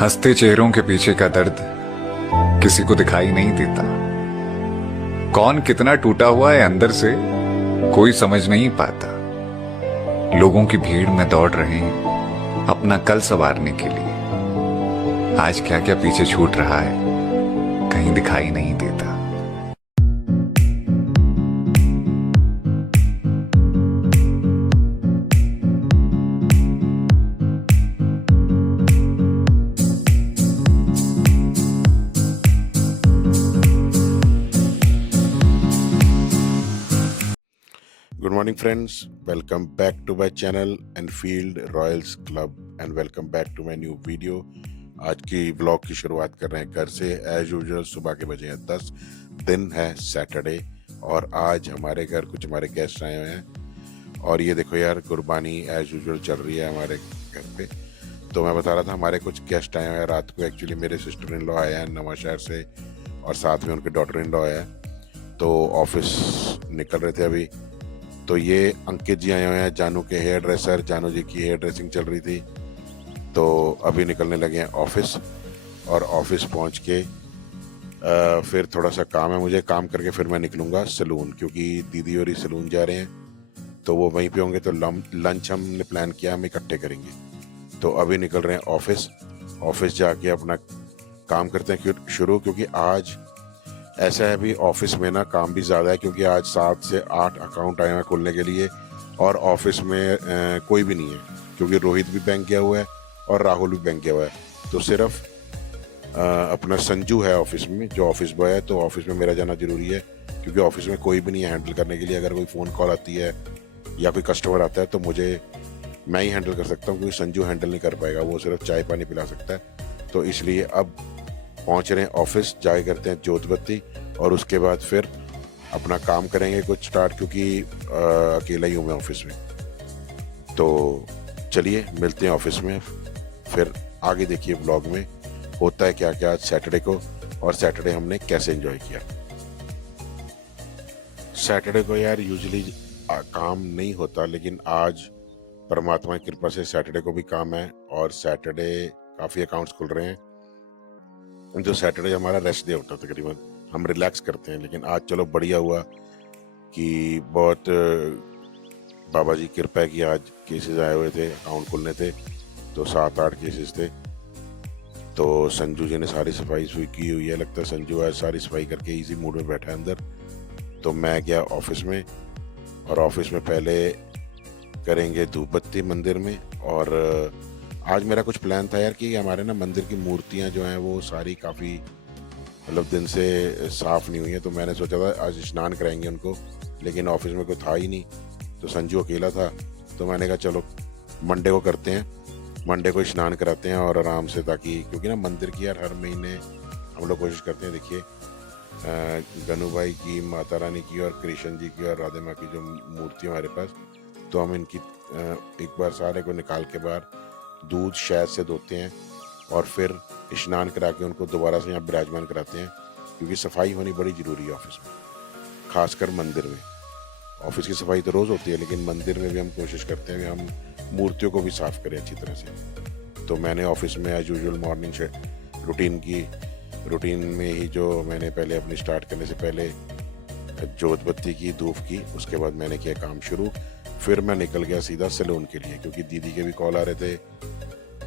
हंसते चेहरों के पीछे का दर्द किसी को दिखाई नहीं देता। कौन कितना टूटा हुआ है अंदर से कोई समझ नहीं पाता। लोगों की भीड़ में दौड़ रहे हैं अपना कल संवारने के लिए। आज क्या क्या पीछे छूट रहा है कहीं दिखाई नहीं देता। Good morning friends, welcome back to my channel Enfield Royals Club and welcome back to my new video। आज की ब्लॉग की शुरुआत कर रहे हैं घर से एज यूजुअल। सुबह के बजे हैं 10, दिन है सैटरडे और आज हमारे घर कुछ हमारे गेस्ट आए हुए हैं और ये देखो यार गुरबानी एज यूजुअल चल रही है हमारे घर पे। तो मैं बता रहा था हमारे कुछ गेस्ट आए हुए हैं रात को। एक्चुअली मेरे सिस्टर इन लॉ आए हैं नवा शहर से और साथ में उनके डॉटर इन लॉ आया है। तो ऑफिस निकल रहे थे अभी। तो ये अंकित जी आए हुए हैं, जानू के हेयर ड्रेसर। जानू जी की हेयर ड्रेसिंग चल रही थी तो अभी निकलने लगे हैं ऑफिस। और ऑफिस पहुंच के फिर थोड़ा सा काम है मुझे, काम करके फिर मैं निकलूँगा सलून, क्योंकि दीदी और ही सलून जा रहे हैं तो वो वहीं पे होंगे। तो लंच हमने प्लान किया हम इकट्ठे करेंगे। तो अभी निकल रहे हैं ऑफिस। ऑफिस जाके अपना काम करते हैं शुरू, क्योंकि आज ऐसा है भी ऑफिस में ना काम भी ज़्यादा है, क्योंकि आज 7 से 8 अकाउंट आए हैं खुलने के लिए और ऑफिस में कोई भी नहीं है, क्योंकि रोहित भी बैंक गया हुआ है और राहुल भी बैंक गया हुआ है। तो सिर्फ अपना संजू है ऑफिस में जो ऑफिस बॉय है। तो ऑफिस में मेरा जाना ज़रूरी है, क्योंकि ऑफिस में कोई भी नहीं है हैंडल करने के लिए। अगर कोई फ़ोन कॉल आती है या कोई कस्टमर आता है तो मैं ही हैंडल कर सकता हूँ, क्योंकि संजू हैंडल नहीं कर पाएगा, वो सिर्फ चाय पानी पिला सकता है। तो इसलिए अब पहुंच रहे हैं ऑफिस, जाके करते हैं जोत बत्ती और उसके बाद फिर अपना काम करेंगे कुछ स्टार्ट, क्योंकि अकेला ही हूँ मैं ऑफिस में। तो चलिए मिलते हैं ऑफिस में, फिर आगे देखिए ब्लॉग में होता है क्या क्या आज सैटरडे को और सैटरडे हमने कैसे एंजॉय किया। सैटरडे को यार यूजुअली काम नहीं होता, लेकिन आज परमात्मा की कृपा से सैटरडे को भी काम है और सैटरडे काफ़ी अकाउंट्स खुल रहे हैं। जो सैटरडे हमारा रेस्ट डे होता है तकरीबन, हम रिलैक्स करते हैं। लेकिन आज चलो बढ़िया हुआ कि बहुत बाबा जी की कृपा है कि आज केसेस आए हुए थे, अकाउंट खुलने थे तो 7-8 केसेस थे। तो संजू जी ने सारी सफाई की हुई है, लगता है संजू आज सारी सफाई करके इसी मूड में बैठा है अंदर। तो मैं गया ऑफिस में और ऑफिस में पहले करेंगे धूप बत्ती मंदिर में। और आज मेरा कुछ प्लान था यार कि हमारे ना मंदिर की मूर्तियाँ जो हैं वो सारी काफ़ी मतलब दिन से साफ़ नहीं हुई हैं। तो मैंने सोचा था आज स्नान कराएंगे उनको, लेकिन ऑफिस में कोई था ही नहीं तो संजू अकेला था। तो मैंने कहा चलो मंडे को करते हैं, मंडे को स्नान कराते हैं और आराम से, ताकि क्योंकि ना मंदिर की यार हर महीने हम लोग कोशिश करते हैं। देखिए गनू भाई की, माता रानी की और कृष्ण जी की और राधे माँ की जो मूर्ति हमारे पास, तो हम इनकी एक बार सारे को निकाल के बाहर दूध शहद से धोते हैं और फिर स्नान करा के उनको दोबारा से यहाँ विराजमान कराते हैं, क्योंकि सफाई होनी बड़ी ज़रूरी है ऑफिस में, खासकर मंदिर में। ऑफिस की सफाई तो रोज़ होती है, लेकिन मंदिर में भी हम कोशिश करते हैं कि हम मूर्तियों को भी साफ़ करें अच्छी तरह से। तो मैंने ऑफिस में एज यूजुअल मॉर्निंग रूटीन में ही जो मैंने पहले अपनी स्टार्ट करने से पहले जोत बत्ती की, धूप की, उसके बाद मैंने किया काम शुरू। फिर मैं निकल गया सीधा सैलून के लिए, क्योंकि दीदी के भी कॉल आ रहे थे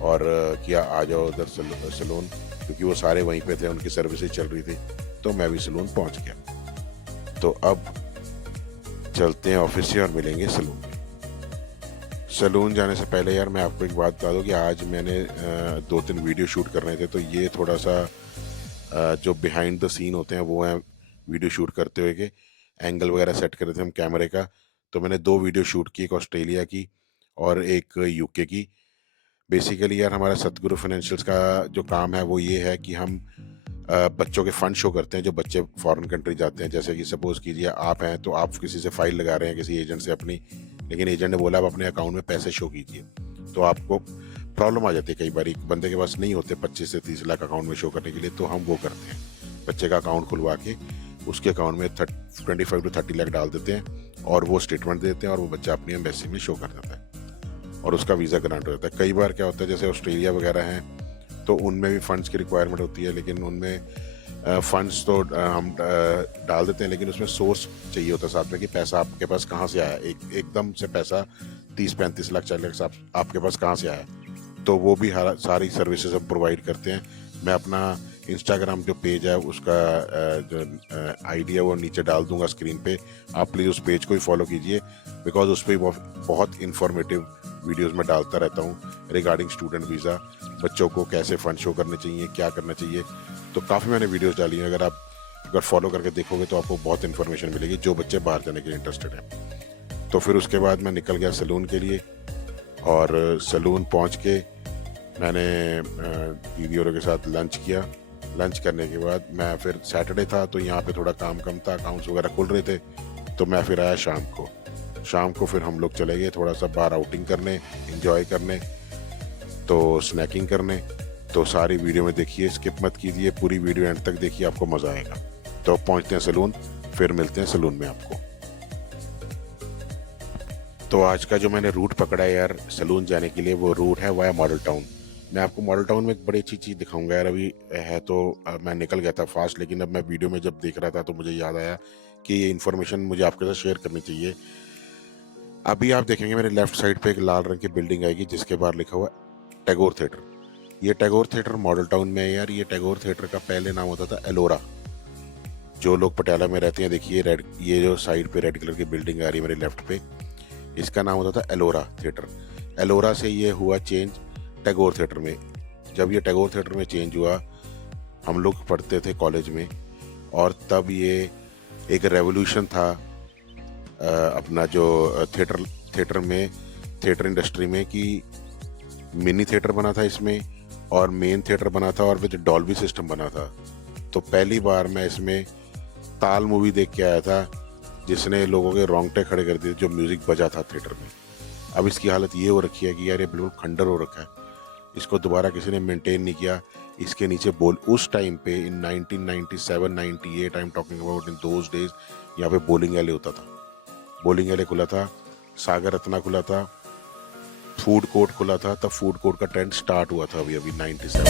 और क्या आ जाओ उधर सैलून, क्योंकि वो सारे वहीं पे थे, उनकी सर्विसेज चल रही थी। तो मैं भी सैलून पहुंच गया। तो अब चलते हैं ऑफिस से और मिलेंगे सैलून में। सैलून जाने से पहले यार मैं आपको एक बात बता दूं कि आज मैंने 2-3 वीडियो शूट करने थे। तो ये थोड़ा सा जो बिहाइंड द सीन होते हैं वो हैं वीडियो शूट करते हुए के एंगल वगैरह सेट कर रहे थे हम कैमरे का। तो मैंने 2 वीडियो शूट की, एक ऑस्ट्रेलिया की और एक यूके की। बेसिकली यार हमारा सतगुरु फाइनेंशियल्स का जो काम है वो ये है कि हम बच्चों के फंड शो करते हैं जो बच्चे फॉरेन कंट्री जाते हैं। जैसे कि सपोज कीजिए आप हैं तो आप किसी से फाइल लगा रहे हैं किसी एजेंट से अपनी, लेकिन एजेंट ने बोला आप अपने अकाउंट में पैसे शो कीजिए। तो आपको प्रॉब्लम आ जाती है, कई बार एक बंदे के पास नहीं होते 25 से 30 लाख अकाउंट में शो करने के लिए। तो हम वो करते हैं, बच्चे का अकाउंट खुलवा के उसके अकाउंट में 25 to 30 लाख डाल देते हैं और वो स्टेटमेंट देते हैं और वो बच्चा अपनी एम्बेसी में शो कर देता है और उसका वीज़ा ग्रांट हो जाता है। कई बार क्या होता है जैसे ऑस्ट्रेलिया वगैरह हैं तो उनमें भी फंड्स की रिक्वायरमेंट होती है, लेकिन उनमें फंड्स तो हम डाल देते हैं, लेकिन उसमें सोर्स चाहिए होता है साथ में कि पैसा आपके पास कहाँ से आया। एकदम से पैसा 30-35 लाख 40 लाख आपके पास कहाँ से आया, तो वो भी सारी सर्विसेज हम प्रोवाइड करते हैं। मैं अपना इंस्टाग्राम जो पेज है उसका जो आईडी है वो नीचे डाल दूंगा स्क्रीन पे, आप प्लीज़ उस पेज को ही फॉलो कीजिए, बिकॉज उस पर बहुत इंफॉर्मेटिव वीडियोस में डालता रहता हूँ रिगार्डिंग स्टूडेंट वीज़ा, बच्चों को कैसे फंड शो करने चाहिए, क्या करना चाहिए। तो काफ़ी मैंने वीडियोस डाली हैं, अगर फॉलो करके देखोगे तो आपको बहुत इन्फॉर्मेशन मिलेगी जो बच्चे बाहर जाने के लिए इंटरेस्टेड हैं। तो फिर उसके बाद मैं निकल गया सैलून के लिए, और सैलून पहुँच के मैंने दीदी औरों के साथ लंच किया। लंच करने के बाद मैं फिर सैटरडे था तो यहाँ पे थोड़ा काम कम था, अकाउंट्स वगैरह खुल रहे थे, तो मैं फिर आया शाम को फिर हम लोग चले गए थोड़ा सा बाहर आउटिंग करने, एंजॉय करने, तो स्नैकिंग करने। तो सारी वीडियो में देखिए, स्किप मत कीजिए, पूरी वीडियो एंड तक देखिए, आपको मज़ा आएगा। तो पहुँचते हैं सैलून, फिर मिलते हैं सैलून में आपको। तो आज का जो मैंने रूट पकड़ा है यार सैलून जाने के लिए, वो रूट है वाया मॉडल टाउन। मैं आपको मॉडल टाउन में एक बड़ी अच्छी चीज़ दिखाऊंगा यार। अभी है तो मैं निकल गया था फास्ट, लेकिन अब मैं वीडियो में जब देख रहा था तो मुझे याद आया कि ये इन्फॉर्मेशन मुझे आपके साथ शेयर करनी चाहिए। अभी आप देखेंगे मेरे लेफ्ट साइड पे एक लाल रंग की बिल्डिंग आएगी जिसके बाहर लिखा हुआ टैगोर थिएटर। ये टैगोर थिएटर मॉडल टाउन में है यार। ये टैगोर थिएटर का पहले नाम होता था एलोरा। जो लोग पटियाला में रहते हैं देखिए रेड, ये जो साइड पे रेड कलर की बिल्डिंग आ रही है मेरे लेफ्ट पे, इसका नाम होता था एलोरा थिएटर। एलोरा से ये हुआ चेंज टैगोर थिएटर में। जब ये टैगोर थिएटर में चेंज हुआ, हम लोग पढ़ते थे कॉलेज में, और तब ये एक रेवोल्यूशन था अपना जो थिएटर इंडस्ट्री में, कि मिनी थिएटर बना था इसमें और मेन थिएटर बना था और विद डॉल्बी सिस्टम बना था। तो पहली बार मैं इसमें ताल मूवी देख के आया था, जिसने लोगों के रोंगटे खड़े कर दिए जो म्यूजिक बजा था थिएटर में। अब इसकी हालत ये हो रखी है कि यार ये बिल्कुल खंडर हो रखा है, इसको दोबारा किसी ने मेंटेन नहीं किया। इसके नीचे उस टाइम पे इन 1997-98 I am talking about, in those days यहाँ पे बॉलिंग एले होता था। बॉलिंग एले खुला था, सागर रत्ना खुला था, फूड कोर्ट खुला था। तब फूड कोर्ट का ट्रेंड स्टार्ट हुआ था अभी 97।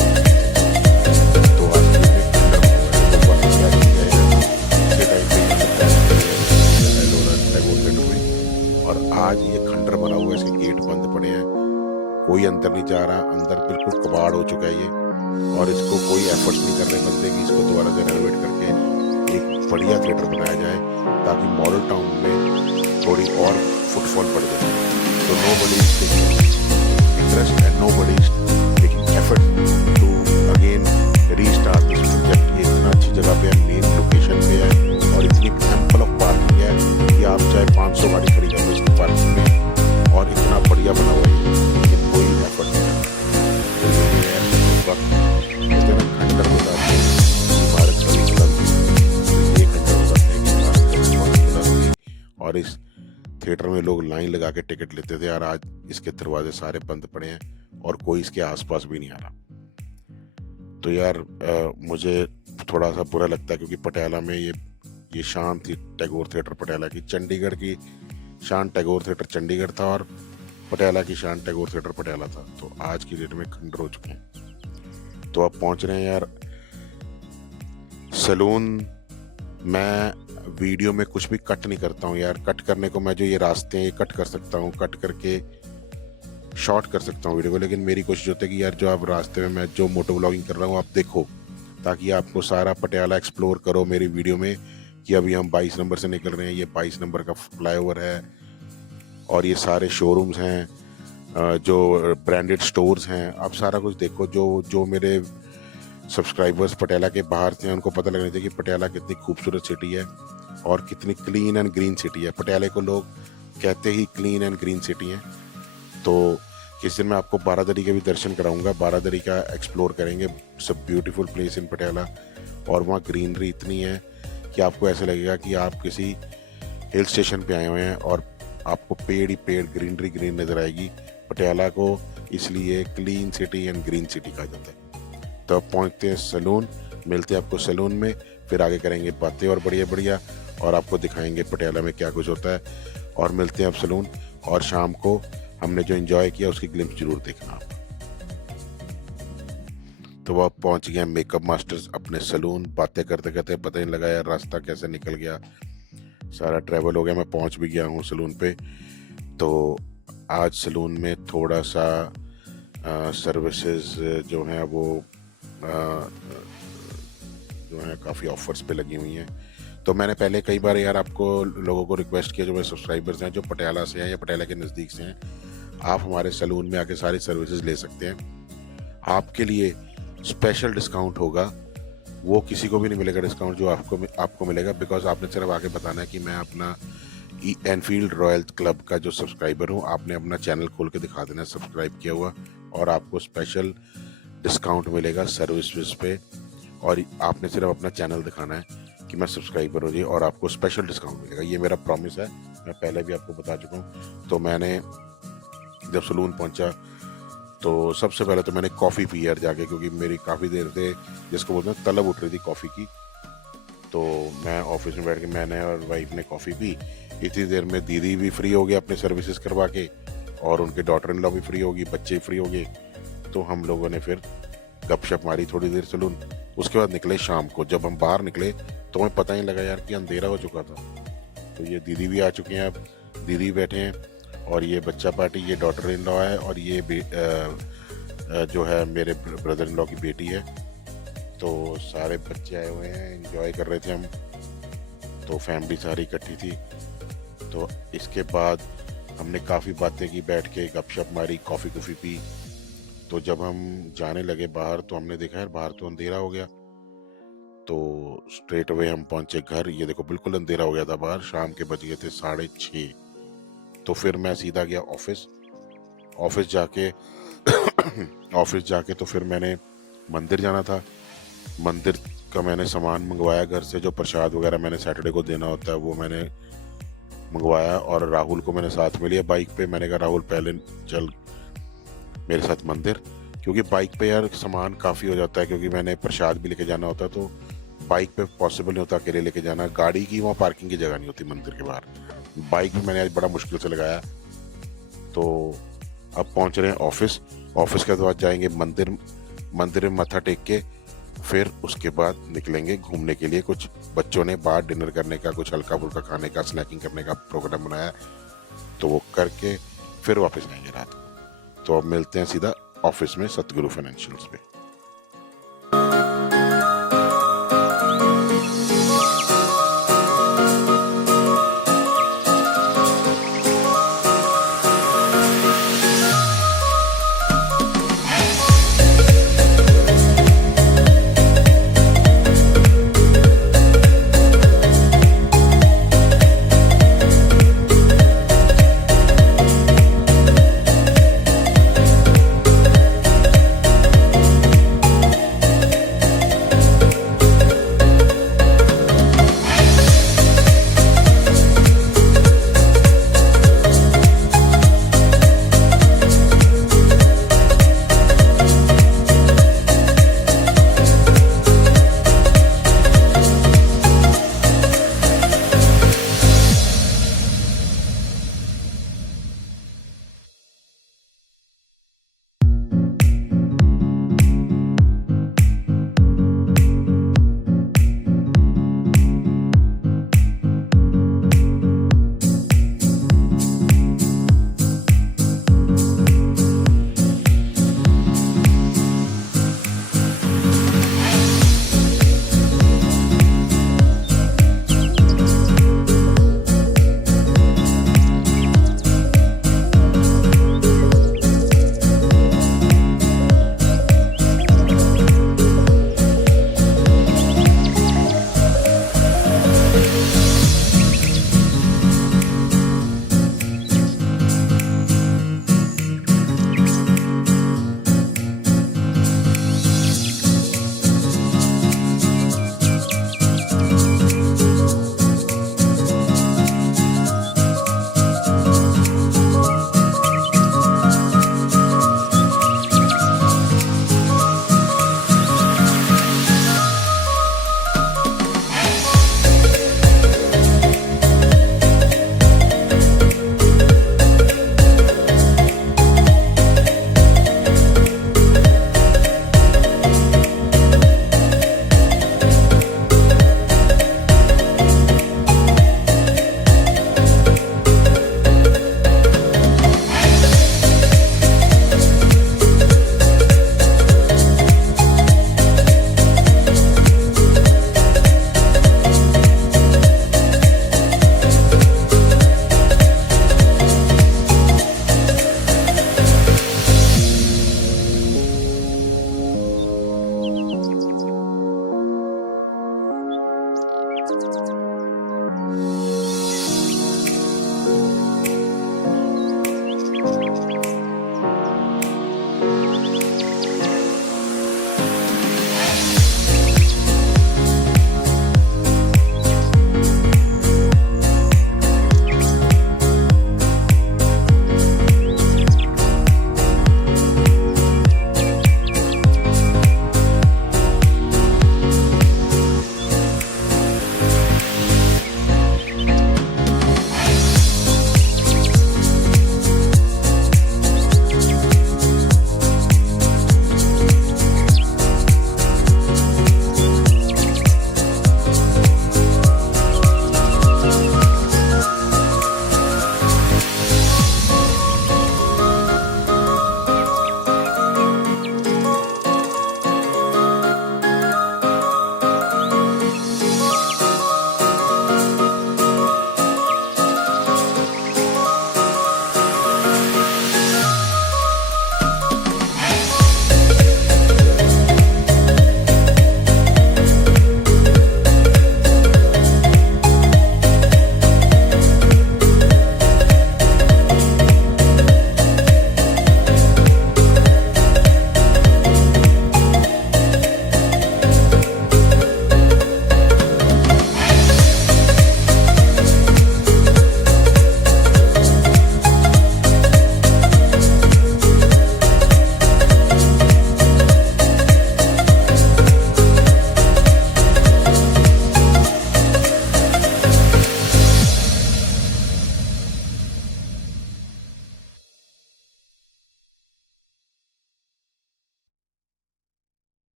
तो आज और आज ये खंडर बना हुआ है, इसके गेट बंद पड़े हैं, कोई अंदर नहीं जा रहा, अंदर बिल्कुल कबाड़ हो चुका है ये, और इसको कोई एफर्ट्स नहीं कर रहे बंदे की इसको दोबारा से रेनोवेट करके एक बढ़िया थिएटर बनाया जाए, ताकि मॉडल टाउन में थोड़ी और फुटफॉल पड़ जाए। तो nobody is taking interest and nobody is taking effort to again restart this project। ये इतना अच्छी जगह पे है, मेन लोकेशन पे है, और इतनी एम्पल ऑफ पार्किंग है कि आप चाहे 500 गाड़ी खड़ी कर लो इसकी पार्किंग में, और इतना बढ़िया बना हुआ है, लेकिन कोई एफर्ट नहीं करता। तो ये है खंडर होता है इमारत कभी बुलंद, ये खंडर हो सकते हैं कि इमारत कभी बुलंद हुई, और इस थिएटर में लोग लाइन लगा के टिकट लेते थे। यार आज इसके दरवाजे सारे बंद पड़े हैं और कोई इसके आसपास भी नहीं आ रहा। तो यार मुझे थोड़ा सा बुरा लगता है, क्योंकि पटियाला में ये शान थी टैगोर थिएटर पटियाला की। चंडीगढ़ की शान टैगोर थिएटर चंडीगढ़ था और पटियाला की शान टैगोर थिएटर पटियाला था। तो आज की डेट में खंडर हो चुके हैं। तो अब पहुंच रहे हैं यार सैलून। मैं वीडियो में कुछ भी कट नहीं करता हूँ यार। कट करने को मैं जो ये रास्ते हैं ये कट कर सकता हूँ, कट करके शॉर्ट कर सकता हूँ वीडियो को, लेकिन मेरी कोशिश होती है कि यार जो आप रास्ते में मैं जो मोटो व्लॉगिंग कर रहा हूँ आप देखो, ताकि आपको सारा पटियाला एक्सप्लोर करो मेरी वीडियो में। कि अभी हम 22 नंबर से निकल रहे हैं, ये 22 नंबर का फ्लाईओवर है, और ये सारे शोरूम्स हैं, जो ब्रांडेड स्टोर्स हैं, आप सारा कुछ देखो। जो मेरे सब्सक्राइबर्स पटियाला के बाहर थे उनको पता लगना चाहिए कि पटियाला कितनी खूबसूरत सिटी है और कितनी क्लीन एंड ग्रीन सिटी है। पटियाले को लोग कहते ही क्लीन एंड ग्रीन सिटी हैं। तो किस दिन मैं आपको बारादरी के भी दर्शन कराऊंगा, बारादरी का एक्सप्लोर करेंगे। सब ब्यूटीफुल प्लेस इन पटियाला, और वहाँ ग्रीनरी इतनी है कि आपको ऐसा लगेगा कि आप किसी हिल स्टेशन पे आए हुए हैं, और आपको पेड़ ही पेड़, ग्रीनरी ग्रीन नज़र आएगी। पटियाला को इसलिए clean city and green city कहा जाता है। तो अब पहुँचते हैं सैलून, मिलते हैं आपको सैलून में, फिर आगे करेंगे बातें और बढ़िया, और आपको दिखाएंगे पटियाला में क्या कुछ होता है। और मिलते हैं आप सैलून, और शाम को हमने जो एंजॉय किया उसकी ग्लिम्स जरूर देखना आप। तो वह पहुंच गया मेकअप मास्टर्स अपने सलून। बातें करते करते पता ही नहीं लगा यार रास्ता कैसे निकल गया, सारा ट्रैवल हो गया, मैं पहुंच भी गया हूँ सलून पे। तो आज सलून में थोड़ा सा सर्विसेज जो हैं वो जो है काफ़ी ऑफर्स पे लगी हुई हैं। तो मैंने पहले कई बार यार आपको लोगों को रिक्वेस्ट किया, जो मेरे सब्सक्राइबर्स हैं जो पटियाला से हैं या पटियाला के नज़दीक से हैं, आप हमारे सलून में आके सारी सर्विसेज ले सकते हैं। आपके लिए स्पेशल डिस्काउंट होगा, वो किसी को भी नहीं मिलेगा डिस्काउंट जो आपको मिलेगा, बिकॉज आपने सिर्फ आके बताना है कि मैं अपना एनफील्ड रॉयल क्लब का जो सब्सक्राइबर हूँ। आपने अपना चैनल खोल के दिखा देना सब्सक्राइब किया हुआ, और आपको स्पेशल डिस्काउंट मिलेगा सर्विस पे। और आपने सिर्फ अपना चैनल दिखाना है कि मैं सब्सक्राइबर हूँ जी, और आपको स्पेशल डिस्काउंट मिलेगा। ये मेरा प्रॉमिस है, मैं पहले भी आपको बता चुका हूँ। तो मैंने जब सलून पहुँचा तो सबसे पहले तो मैंने कॉफ़ी पी यार जाके, क्योंकि मेरी काफ़ी देर से जिसको बोलते हैं तलब उठ रही थी कॉफ़ी की। तो मैं ऑफिस में बैठ के मैंने और वाइफ ने कॉफ़ी पी। इतनी देर में दीदी भी फ्री हो गई अपने सर्विसेज करवा के, और उनके डॉटर इन लॉ भी फ्री होगी, बच्चे फ्री हो गए। तो हम लोगों ने फिर गपशप मारी थोड़ी देर सलून। उसके बाद निकले शाम को। जब हम बाहर निकले तो हमें पता ही लगा यार कि अंधेरा हो चुका था। तो ये दीदी भी आ चुके हैं, अब दीदी बैठे हैं, और ये बच्चा पार्टी, ये डॉटर इन लॉ है, और ये जो है मेरे ब्रदर इन लॉ की बेटी है। तो सारे बच्चे आए हुए हैं, एंजॉय कर रहे थे हम। तो फैमिली सारी इकट्ठी थी। तो इसके बाद हमने काफ़ी बातें की, बैठ के गपशप मारी, कॉफ़ी पी। तो जब हम जाने लगे बाहर तो हमने देखा यार बाहर तो अंधेरा हो गया। तो स्ट्रेट अवे हम पहुंचे घर। ये देखो बिल्कुल अंधेरा हो गया था बाहर, शाम के बज गए थे 6:30। तो फिर मैं सीधा गया ऑफिस जाके तो फिर मैंने मंदिर जाना था। मंदिर का मैंने सामान मंगवाया घर से, जो प्रसाद वगैरह मैंने सैटरडे को देना होता है वो मैंने मंगवाया, और राहुल को मैंने साथ में लिया बाइक पे। मैंने कहा राहुल पहले चल मेरे साथ मंदिर, क्योंकि बाइक पे यार सामान काफ़ी हो जाता है, क्योंकि मैंने प्रसाद भी लेके जाना होता है। तो बाइक पे पॉसिबल नहीं होता अकेले लेके जाना, गाड़ी की वहाँ पार्किंग की जगह नहीं होती मंदिर के बाहर। बाइक भी मैंने आज बड़ा मुश्किल से लगाया। तो अब पहुँच रहे हैं ऑफिस के बाद जाएंगे मंदिर में मत्था टेक के, फिर उसके बाद निकलेंगे घूमने के लिए। कुछ बच्चों ने बाहर डिनर करने का, कुछ हल्का फुल्का खाने का, स्नैकिंग करने का प्रोग्राम बनाया, तो वो करके फिर वापस आएंगे रात को। तो अब मिलते हैं सीधा ऑफिस में सतगुरु फाइनेंशियल्स पे।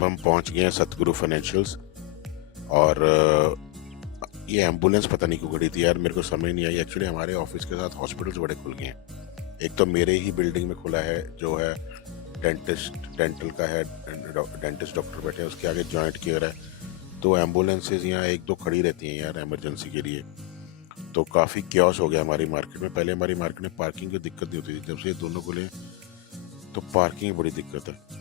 अब हम पहुंच गए हैं सतगुरु फाइनेंशियल्स। और ये एम्बुलेंस पता नहीं क्यों खड़ी थी यार, मेरे को समझ नहीं आई। एक्चुअली हमारे ऑफिस के साथ हॉस्पिटल्स बड़े खुल गए हैं। एक तो मेरे ही बिल्डिंग में खुला है जो है डेंटल का है, डेंटिस्ट डॉक्टर बैठे हैं, उसके आगे जॉइंट केयर है। तो एम्बुलेंसेज यहाँ एक दो खड़ी रहती हैं यार इमरजेंसी के लिए। तो काफ़ी क्योस हो गया हमारी मार्केट में। पहले हमारी मार्केट में पार्किंग की दिक्कत नहीं होती थी, जब से ये दोनों खुले तो पार्किंग की बड़ी दिक्कत है।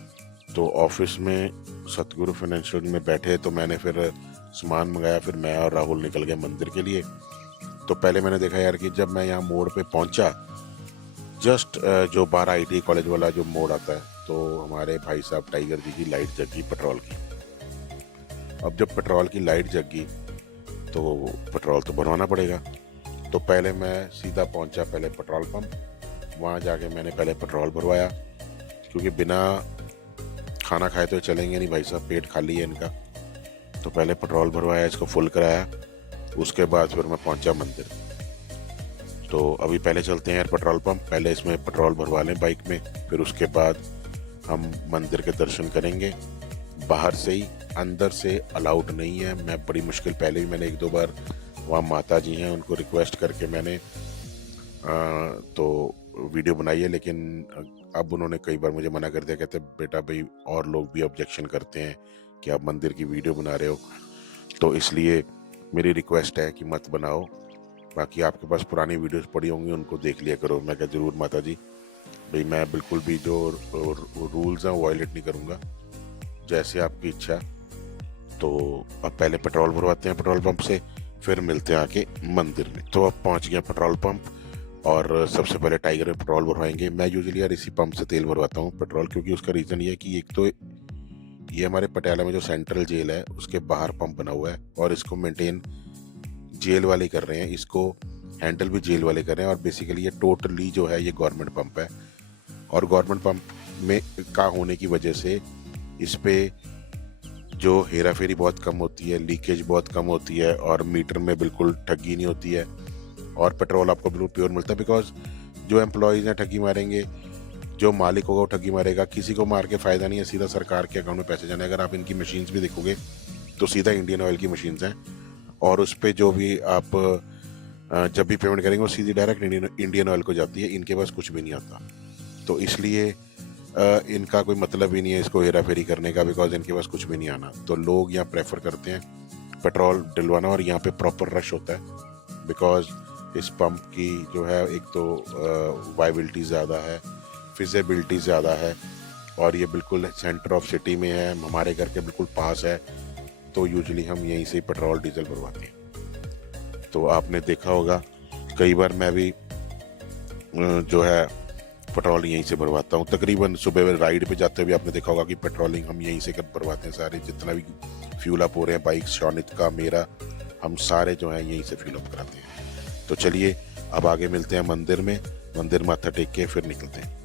तो ऑफिस में सतगुरु फाइनेंशियल में बैठे तो मैंने फिर सामान मंगाया, फिर मैं और राहुल निकल गए मंदिर के लिए। तो पहले मैंने देखा यार कि जब मैं यहाँ मोड़ पे पहुँचा, जस्ट जो 12 ITI कॉलेज वाला जो मोड़ आता है, तो हमारे भाई साहब टाइगर जी की लाइट जगी पेट्रोल की। अब जब पेट्रोल की लाइट जगी तो पेट्रोल तो भरवाना पड़ेगा। तो पहले मैं सीधा पहुंचा पहले पेट्रोल पंप, वहाँ जाके मैंने पहले पेट्रोल भरवाया, क्योंकि बिना खाना खाए तो चलेंगे नहीं भाई साहब, पेट खाली है इनका। तो पहले पेट्रोल भरवाया, इसको फुल कराया, उसके बाद फिर मैं पहुंचा मंदिर। तो अभी पहले चलते हैं यार पेट्रोल पंप, पहले इसमें पेट्रोल भरवा लें बाइक में, फिर उसके बाद हम मंदिर के दर्शन करेंगे। बाहर से ही, अंदर से अलाउड नहीं है। मैं बड़ी मुश्किल, पहले भी मैंने 1-2 बार, वहाँ माता जी हैं उनको रिक्वेस्ट करके मैंने तो वीडियो बनाई है, लेकिन अब उन्होंने कई बार मुझे मना कर दिया, कहते बेटा भाई और लोग भी ऑब्जेक्शन करते हैं कि आप मंदिर की वीडियो बना रहे हो, तो इसलिए मेरी रिक्वेस्ट है कि मत बनाओ। बाकी आपके पास पुरानी वीडियोस पड़ी होंगी, उनको देख लिया करो। मैं कहा जरूर माता जी, भाई मैं बिल्कुल भी जो रूल्स हैं वायलेट नहीं करूँगा, जैसे आपकी इच्छा। तो अब पहले पेट्रोल भरवाते हैं पेट्रोल पंप से, फिर मिलते हैं आके मंदिर में। तो अब पहुंच गया पेट्रोल पंप, और सबसे पहले टाइगर में पेट्रोल भरवाएंगे। मैं यूजुअली यार इसी पंप से तेल भरवाता हूँ पेट्रोल, क्योंकि उसका रीज़न ये है कि एक तो ये हमारे पटियाला में जो सेंट्रल जेल है उसके बाहर पंप बना हुआ है, और इसको मेंटेन जेल वाले कर रहे हैं, इसको हैंडल भी जेल वाले कर रहे हैं। और बेसिकली ये टोटली जो है ये गवर्नमेंट पंप है, और गवर्नमेंट पंप में का होने की वजह से इस पे जो हेरा फेरी बहुत कम होती है, लीकेज बहुत कम होती है, और मीटर में बिल्कुल ठगी नहीं होती है, और पेट्रोल आपको बिल्कुल प्योर मिलता है। बिकॉज जो एम्प्लॉयज़ हैं ठगी मारेंगे, जो मालिक होगा वो ठगी मारेगा, किसी को मार के फ़ायदा नहीं है, सीधा सरकार के अकाउंट में पैसे जाने। अगर आप इनकी मशीन्स भी देखोगे तो सीधा इंडियन ऑयल की मशीन्स हैं, और उस पर जो भी आप जब भी पेमेंट करेंगे वो सीधी डायरेक्ट इंडियन ऑयल को जाती है, इनके पास कुछ भी नहीं आता। तो इसलिए इनका कोई मतलब ही नहीं है इसको हेरा फेरी करने का, बिकॉज इनके पास कुछ भी नहीं आना। तो लोग यहाँ प्रेफर करते हैं पेट्रोल डलवाना, और यहाँ पे प्रॉपर रश होता है, बिकॉज इस पंप की जो है एक तो वाइबिलिटी ज़्यादा है, फिजिबिलिटी ज़्यादा है, और ये बिल्कुल सेंटर ऑफ सिटी में है, हमारे घर के बिल्कुल पास है। तो यूजुअली हम यहीं से पेट्रोल डीजल भरवाते हैं। तो आपने देखा होगा कई बार मैं भी जो है पेट्रोल यहीं से भरवाता हूँ। तकरीबन सुबह राइड पे जाते हुए आपने देखा होगा कि पेट्रोलिंग हम यहीं से भरवाते हैं। सारे जितना भी फ्यूल अप हो रहे हैं, बाइक शौनित का, मेरा, हम सारे जो हैं यहीं से फ्यूल अप कराते हैं। तो चलिए अब आगे मिलते हैं मंदिर में, मंदिर माथा टेक के फिर निकलते हैं।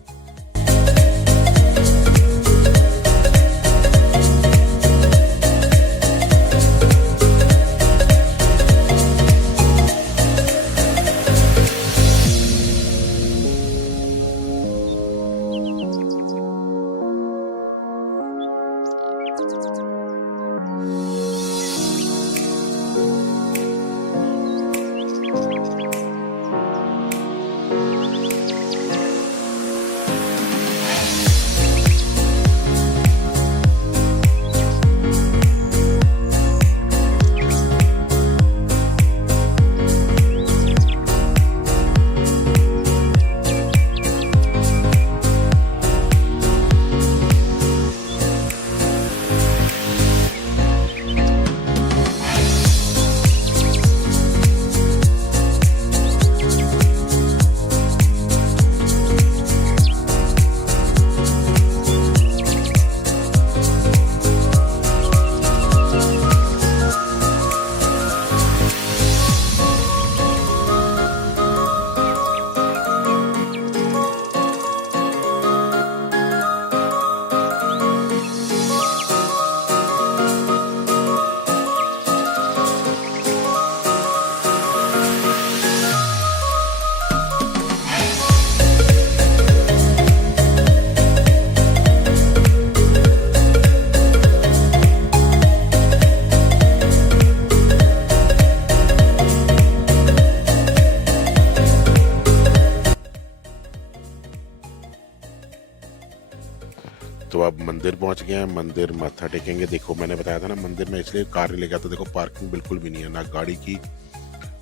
मंदिर पहुंच गए हैं, मंदिर मत्था टेकेंगे। देखो मैंने बताया था ना, मंदिर में इसलिए कार नहीं ले गया, तो देखो पार्किंग बिल्कुल भी नहीं है, ना गाड़ी की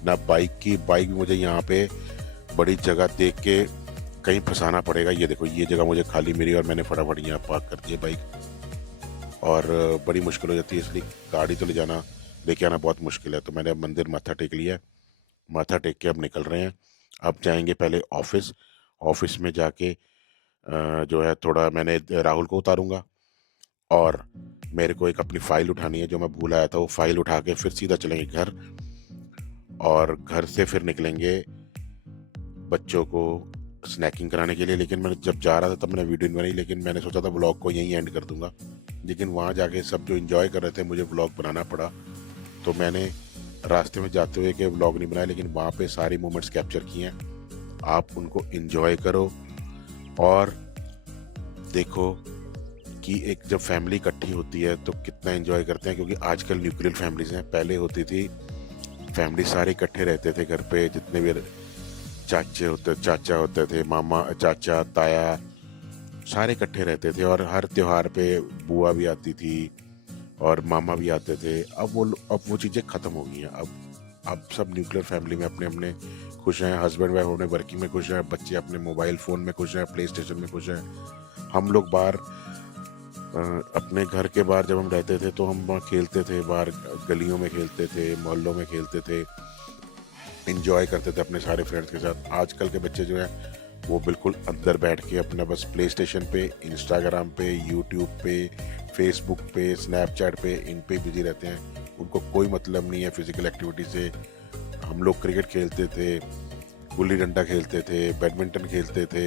ना बाइक की। बाइक भी मुझे यहाँ पे बड़ी जगह देख के कहीं फंसाना पड़ेगा। ये देखो ये जगह मुझे खाली मिली और मैंने फटाफट यहाँ पार्क कर दिया बाइक, और बड़ी मुश्किल हो जाती है, इसलिए गाड़ी तो लेके आना बहुत मुश्किल है। तो मैंने अब मंदिर मत्था टेक लिया है, माथा टेक के अब निकल रहे हैं। अब जाएंगे पहले ऑफिस। ऑफिस में जाके जो है थोड़ा मैंने राहुल को उतारूंगा, और मेरे को एक अपनी फाइल उठानी है जो मैं भूल आया था, वो फाइल उठा के फिर सीधा चलेंगे घर, और घर से फिर निकलेंगे बच्चों को स्नैकिंग कराने के लिए। लेकिन मैंने जब जा रहा था तब मैंने वीडियो नहीं बनाई, लेकिन मैंने सोचा था व्लॉग को यहीं एंड कर दूंगा, लेकिन वहाँ जाके सब जो एंजॉय कर रहे थे मुझे व्लॉग बनाना पड़ा, तो मैंने रास्ते में जाते हुए के व्लॉग नहीं बनाया, लेकिन वहाँ पे सारी मोमेंट्स कैप्चर किए हैं। आप उनको एंजॉय करो और देखो कि एक जब फैमिली इकट्ठी होती है तो कितना एंजॉय करते हैं, क्योंकि आजकल न्यूक्लियर फैमिलीज हैं। पहले होती थी फैमिली, सारे इकट्ठे रहते थे घर पे, जितने भी चाचा होते थे, मामा, चाचा, ताया, सारे इकट्ठे रहते थे, और हर त्योहार पे बुआ भी आती थी और मामा भी आते थे। अब वो चीज़ें ख़त्म हो गई हैं। अब सब न्यूक्लियर फैमिली में अपने अपने खुश हैं, हस्बैंड वाइफ अपने वर्किंग में खुश हैं, बच्चे अपने मोबाइल फ़ोन में खुश हैं, प्ले स्टेशन में खुश हैं। हम लोग बाहर अपने घर के बाहर जब हम रहते थे तो हम वहाँ खेलते थे, बाहर गलियों में खेलते थे, मोहल्लों में खेलते थे, इंजॉय करते थे अपने सारे फ्रेंड्स के साथ। आजकल के बच्चे जो हैं वो बिल्कुल अंदर बैठ के अपना बस प्ले स्टेशन पे, इंस्टाग्राम पे, यूट्यूब पे, फेसबुक पे, स्नैपचैट पे, इन पे बिजी रहते हैं। उनको कोई मतलब नहीं है फिजिकल एक्टिविटी से। हम लोग क्रिकेट खेलते थे, गुल्ली डंडा खेलते थे, बैडमिंटन खेलते थे,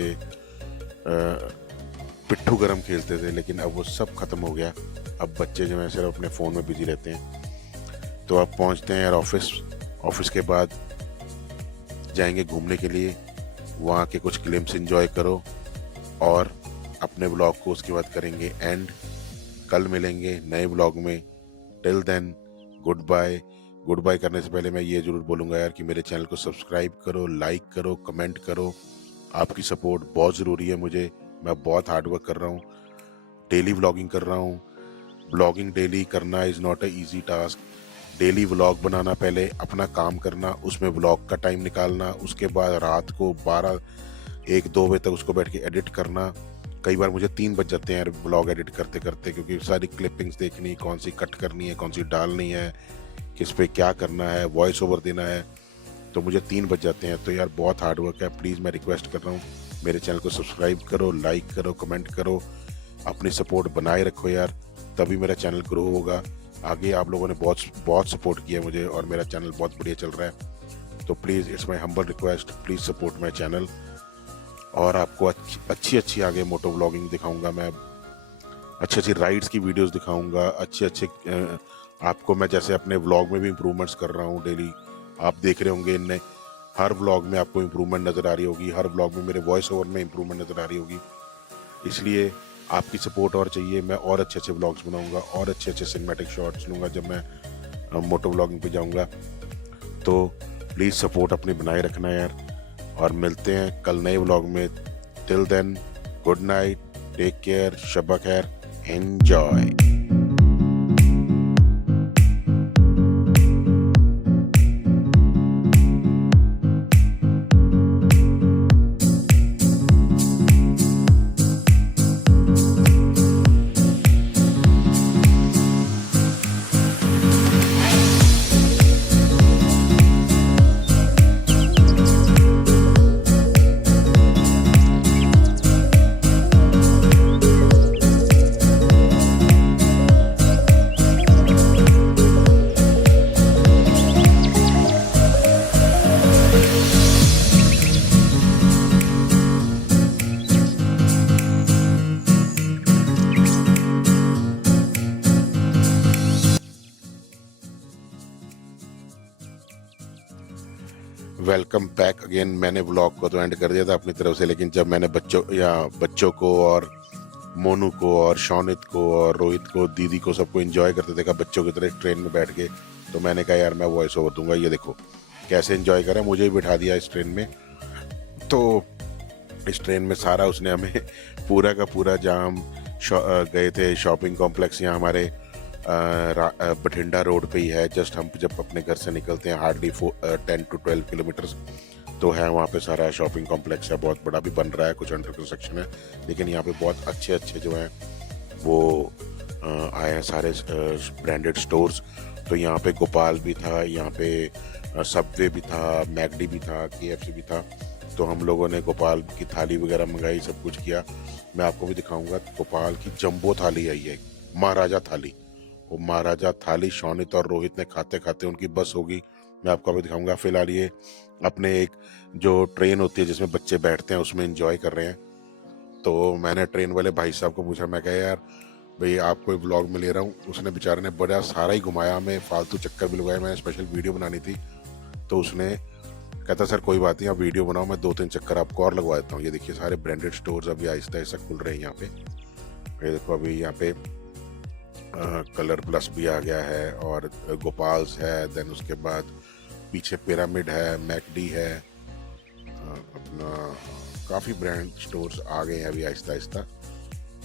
पिट्ठू गरम खेलते थे, लेकिन अब वो सब खत्म हो गया। अब बच्चे जो हैं सिर्फ अपने फ़ोन में बिजी रहते हैं। तो अब पहुंचते हैं यार ऑफिस। ऑफिस के बाद जाएंगे घूमने के लिए, वहाँ के कुछ ग्लिम्स एंजॉय करो, और अपने ब्लॉग को उसके बाद करेंगे एंड। कल मिलेंगे नए ब्लॉग में। Till then goodbye. Goodbye करने से पहले मैं ये ज़रूर बोलूँगा यार कि मेरे चैनल को सब्सक्राइब करो, लाइक करो, कमेंट करो। आपकी सपोर्ट बहुत ज़रूरी है मुझे। मैं बहुत हार्ड वर्क कर रहा हूँ, डेली व्लॉगिंग कर रहा हूँ। ब्लॉगिंग डेली करना is not a easy task. Daily vlog बनाना, पहले अपना काम करना, उसमें व्लॉग का टाइम निकालना, उसके बाद रात को 12-1-2 बजे तक उसको बैठ के एडिट करना। कई बार मुझे 3 बज जाते हैं यार व्लॉग एडिट करते करते, क्योंकि सारी क्लिपिंग्स देखनी, कौन सी कट करनी है, कौन सी डालनी है, किस पे क्या करना है, वॉइस ओवर देना है, तो मुझे 3 बज जाते हैं। तो यार बहुत हार्ड वर्क है। प्लीज़ मैं रिक्वेस्ट कर रहा हूँ, मेरे चैनल को सब्सक्राइब करो, लाइक करो, कमेंट करो, अपनी सपोर्ट बनाए रखो यार, तभी मेरा चैनल ग्रो होगा। आगे आप लोगों ने बहुत सपोर्ट किया मुझे, और मेरा चैनल बहुत बढ़िया चल रहा है। तो please it's my humble request, please support my channel. और आपको अच्छी आगे मोटो व्लॉगिंग दिखाऊंगा मैं, अच्छी राइड्स की वीडियोस दिखाऊंगा, अच्छे आपको मैं जैसे अपने व्लॉग में भी इम्प्रूवमेंट्स कर रहा हूँ डेली, आप देख रहे होंगे इनने हर व्लॉग में आपको इम्प्रूवमेंट नज़र आ रही होगी, हर व्लॉग में मेरे वॉइस ओवर में इम्प्रूवमेंट नज़र आ रही होगी। इसलिए आपकी सपोर्ट और चाहिए। मैं और अच्छे व्लॉग्स बनाऊंगा, और अच्छे सिनेमैटिक शॉट्स लूँगा जब मैं मोटो व्लॉगिंग पे जाऊंगा। तो प्लीज़ सपोर्ट अपनी बनाए रखना यार, और मिलते हैं कल नए व्लॉग में। Till then good night, take care, शब्बा खैर, एंजॉय। Welcome back again. मैंने व्लॉग को तो एंड कर दिया था अपनी तरफ से, लेकिन जब मैंने बच्चों को और मोनू को और शौनित को और रोहित को, दीदी को, सबको एंजॉय करते देखा बच्चों की तरह ट्रेन में बैठ के, तो मैंने कहा यार मैं वॉइस ओवर दूंगा। ये देखो कैसे एंजॉय करा, मुझे ही बिठा दिया इस ट्रेन में। तो इस ट्रेन में सारा उसने हमें पूरा का पूरा जाम गए थे शॉपिंग कॉम्प्लेक्स यहाँ हमारे बठिंडा रोड पे ही है। जस्ट हम जब अपने घर से निकलते हैं हार्डली 10 to 12 किलोमीटर्स तो है वहाँ पे सारा शॉपिंग कॉम्प्लेक्स है, बहुत बड़ा भी बन रहा है, कुछ अंडर कंस्ट्रक्शन है, लेकिन यहाँ पे बहुत अच्छे अच्छे जो हैं वो आए हैं सारे ब्रांडेड स्टोर्स। तो यहाँ पे गोपाल भी था, यहाँ पे सबवे भी था, मैकडी भी था, KFC भी था। तो हम लोगों ने गोपाल की थाली वगैरह मंगाई, सब कुछ किया। मैं आपको भी दिखाऊंगा। गोपाल की जंबो थाली आई है, महाराजा थाली। वो महाराजा थाली शौनित और रोहित ने खाते खाते उनकी बस होगी। मैं आपको अभी दिखाऊंगा। फिलहाल ये अपने एक जो ट्रेन होती है जिसमें बच्चे बैठते हैं उसमें एंजॉय कर रहे हैं। तो मैंने ट्रेन वाले भाई साहब को पूछा, मैं कहा यार भाई आपको ब्लॉग में ले रहा हूँ। उसने बेचारे ने बड़ा सारा ही घुमाया, हमें फालतू चक्कर भी लगाया। मैंने स्पेशल वीडियो बनानी थी तो उसने कहता सर कोई बात नहीं, आप वीडियो बनाओ, मैं 2-3 चक्कर आपको और लगवा देता हूँ। ये देखिए सारे ब्रांडेड स्टोर्स अभी आहिस्ता आहिस्ता खुल रहे हैं यहाँ पे। ये देखो अभी यहाँ पे कलर प्लस भी आ गया है और गोपाल्स है। देन उसके बाद पीछे पिरामिड है, मैकडी है, अपना काफ़ी ब्रांड स्टोर्स आ गए हैं अभी आहिस्ता आहिस्ता।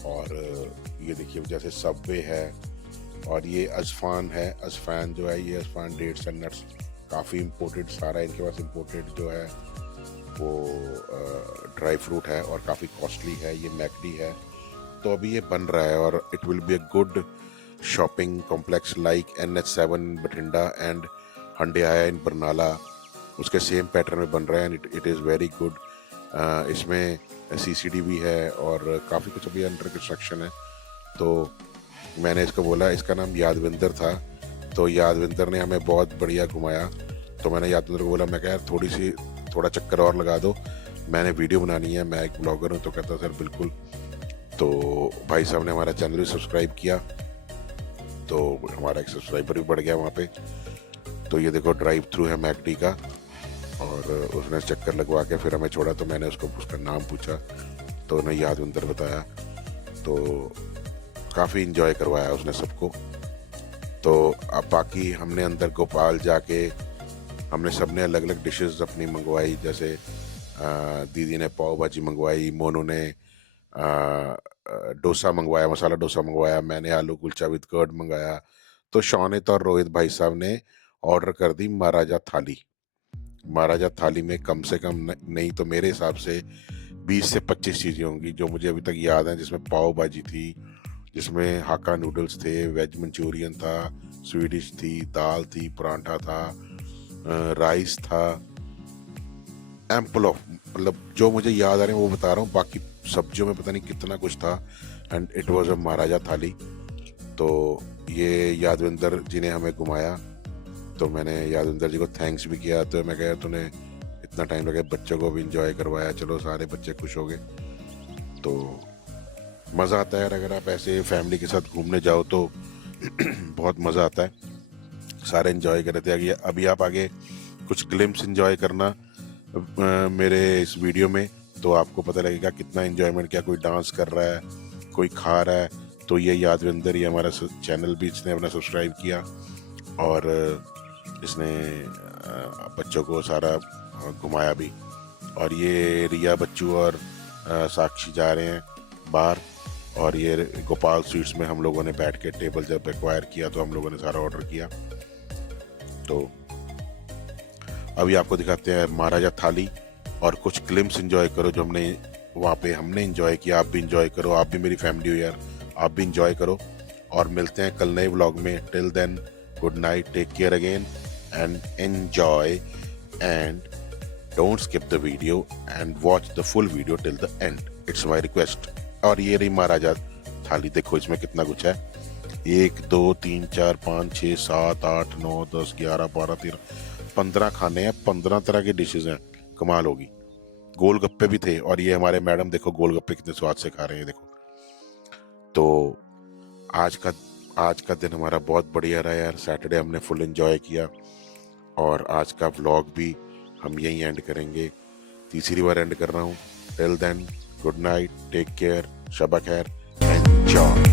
और ये देखिए जैसे सबवे है और ये अजफान है। अजफान जो है ये अजफान डेट्स एंड नट्स काफ़ी इम्पोर्टेड, सारा इनके पास इम्पोर्टेड जो है वो ड्राई फ्रूट है और काफ़ी कॉस्टली है। ये मैकडी है। तो अभी ये बन रहा है और it will be a good shopping complex like NH7 Bathinda and Handiaya in Barnala. उसके सेम पैटर्न में बन रहा है and it is very good. इसमें CCD भी है और काफ़ी कुछ अभी अंडर कंस्ट्रक्शन है। तो मैंने इसको बोला, इसका नाम यादविंदर था। तो यादविंदर ने हमें बहुत बढ़िया घुमाया। तो मैंने यादविंदर को बोला, मैं कहा यार थोड़ा चक्कर और लगा दो, मैंने वीडियो बनानी है, मैं एक ब्लॉगर हूँ। तो कहता सर बिल्कुल। तो भाई साहब ने हमारा चैनल भी सब्सक्राइब किया, तो हमारा एक सब्सक्राइबर भी बढ़ गया वहाँ पे। तो ये देखो ड्राइव थ्रू है मैकडी का और उसने चक्कर लगवा के फिर हमें छोड़ा। तो मैंने उसका नाम पूछा तो उन्हें यादविंदर बताया। तो काफ़ी इंजॉय करवाया उसने सबको। तो अब बाकी हमने अंदर गोपाल जाके हमने सबने अलग अलग डिशेस अपनी मंगवाई। जैसे दीदी ने पाव भाजी मंगवाई, मोनू ने डोसा मंगवाया, मसाला डोसा मंगवाया, मैंने आलू कुलचा विद कर्ड मंगाया। तो शौनित और रोहित भाई साहब ने ऑर्डर कर दी महाराजा थाली। महाराजा थाली में कम से कम नहीं तो मेरे हिसाब से 20 से 25 चीज़ें होंगी जो मुझे अभी तक याद हैं। जिसमें पाव भाजी थी, जिसमें हाका नूडल्स थे, वेज मंचूरियन था, स्वीडिश थी, दाल थी, परांठा था, राइस था, एम्पल ऑफ, मतलब जो मुझे याद आ रहे हैं वो बता रहा हूँ। बाकी सब्जियों में पता नहीं कितना कुछ था एंड इट वाज अ महाराजा थाली। तो ये यादविंदर जी ने हमें घुमाया। तो मैंने यादविंदर जी को थैंक्स भी किया। तो मैं कहा तूने इतना टाइम लगा, बच्चों को भी इंजॉय करवाया, चलो सारे बच्चे खुश हो गए। तो मज़ा आता है यार, अगर आप ऐसे फैमिली के साथ घूमने जाओ तो बहुत मज़ा आता है। सारे इंजॉय कर रहे थे। अभी आप आगे कुछ ग्लिम्स इंजॉय करना मेरे इस वीडियो में, तो आपको पता लगेगा कितना इंजॉयमेंट किया। कोई डांस कर रहा है, कोई खा रहा है। तो ये यादविंदर, ये हमारा चैनल भी इसने अपना सब्सक्राइब किया और इसने बच्चों को सारा घुमाया भी। और ये रिया बच्चू और साक्षी जा रहे हैं बाहर। और ये गोपाल स्वीट्स में हम लोगों ने बैठ के टेबल जब एक्वायर किया तो हम लोगों ने सारा ऑर्डर किया। तो अभी आपको दिखाते हैं महाराजा थाली और कुछ ग्लिम्स एंजॉय करो जो हमने एंजॉय किया। आप भी एंजॉय करो, आप भी मेरी फैमिली हो यार, आप भी एंजॉय करो। और मिलते हैं कल नए व्लॉग में। Till then good night, take care again and enjoy and don't skip the video and watch the full video till the end, it's my request. और ये रही महाराजा थाली, देखो इसमें कितना कुछ है। 1 2 3 4 5 6 7 8 9 10 11 12 13 15 खाने हैं, 15 तरह की डिशेज हैं। कमाल होगी। गोलगप्पे भी थे और ये हमारे मैडम देखो गोलगप्पे कितने स्वाद से खा रहे हैं, देखो। तो आज का दिन हमारा बहुत बढ़िया रहा यार। सैटरडे हमने फुल एंजॉय किया और आज का व्लॉग भी हम यहीं एंड करेंगे। तीसरी बार एंड कर रहा हूँ। Till then good night, take care, शबा खैर, एंजॉय।